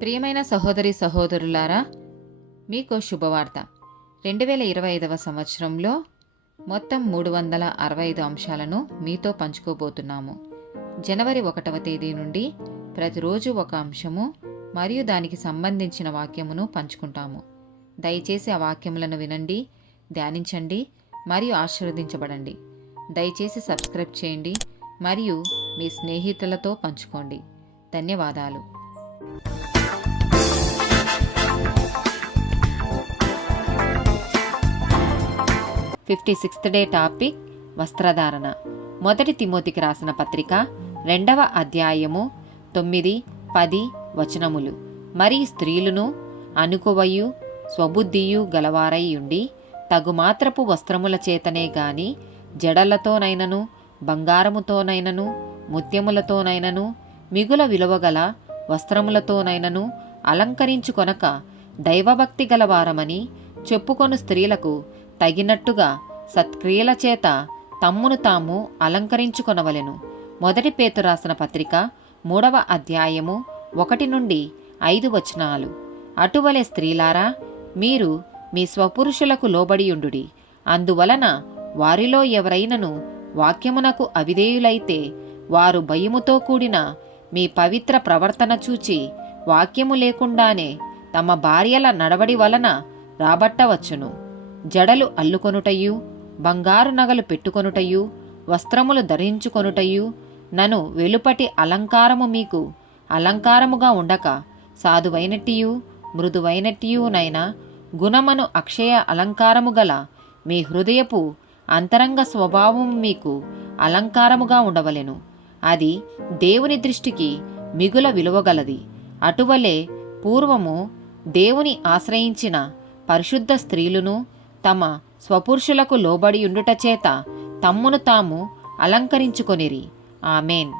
ప్రియమైన సహోదరి సహోదరులారా, మీకు శుభవార్త. 2025 సంవత్సరంలో మొత్తం 365 అంశాలను మీతో పంచుకోబోతున్నాము. జనవరి 1వ తేదీ నుండి ప్రతిరోజు ఒక అంశము మరియు దానికి సంబంధించిన వాక్యమును పంచుకుంటాము. దయచేసి ఆ వాక్యములను వినండి, ధ్యానించండి మరియు ఆశీర్వదించబడండి. దయచేసి సబ్స్క్రైబ్ చేయండి మరియు మీ స్నేహితులతో పంచుకోండి. ధన్యవాదాలు. 56th డే టాపిక్ వస్త్రధారణ. మొదటి తిమోతికి రాసిన పత్రిక 2వ అధ్యాయము 9-10 వచనములు. మరి స్త్రీలును అనుకువయు స్వబుద్ధియు గలవారై ఉండి తగుమాత్రపు వస్త్రముల చేతనే గాని జడలతోనైనను బంగారముతోనైనను ముత్యములతోనైనను మిగుల విలువగల వస్త్రములతోనైనను అలంకరించుకొనక దైవభక్తి గలవారమని చెప్పుకొను స్త్రీలకు తగినట్టుగా సత్క్రియల చేత తమ్మును తాము అలంకరించుకొనవలెను. మొదటి పేతురు రాసిన పత్రిక 3వ అధ్యాయము 1-5 వచనాలు. అటువలే స్త్రీలారా, మీరు మీ స్వపురుషులకు లోబడియుండుడి. అందువలన వారిలో ఎవరైనను వాక్యమునకు అవిధేయులైతే వారు భయముతో కూడిన మీ పవిత్ర ప్రవర్తన చూచి వాక్యము లేకుండానే తమ భార్యల నడవడి వలన రాబట్టవచ్చును. జడలు అల్లుకొనుటయు బంగారు నగలు పెట్టుకొనుటయు వస్త్రములు ధరించుకొనుటయు నను వెలుపటి అలంకారము మీకు అలంకారముగా ఉండక సాధువైనట్టియు మృదువైనట్టియునైనా గుణమను అక్షయ అలంకారము గల మీ హృదయపు అంతరంగ స్వభావము మీకు అలంకారముగా ఉండవలెను. అది దేవుని దృష్టికి మిగుల విలువగలది. అటువలే పూర్వము దేవుని ఆశ్రయించిన పరిశుద్ధ స్త్రీలును తమ స్వపురుషులకు లోబడి ఉండుట చేత తమ్మును తాము అలంకరించుకొనిరి. ఆమేన్.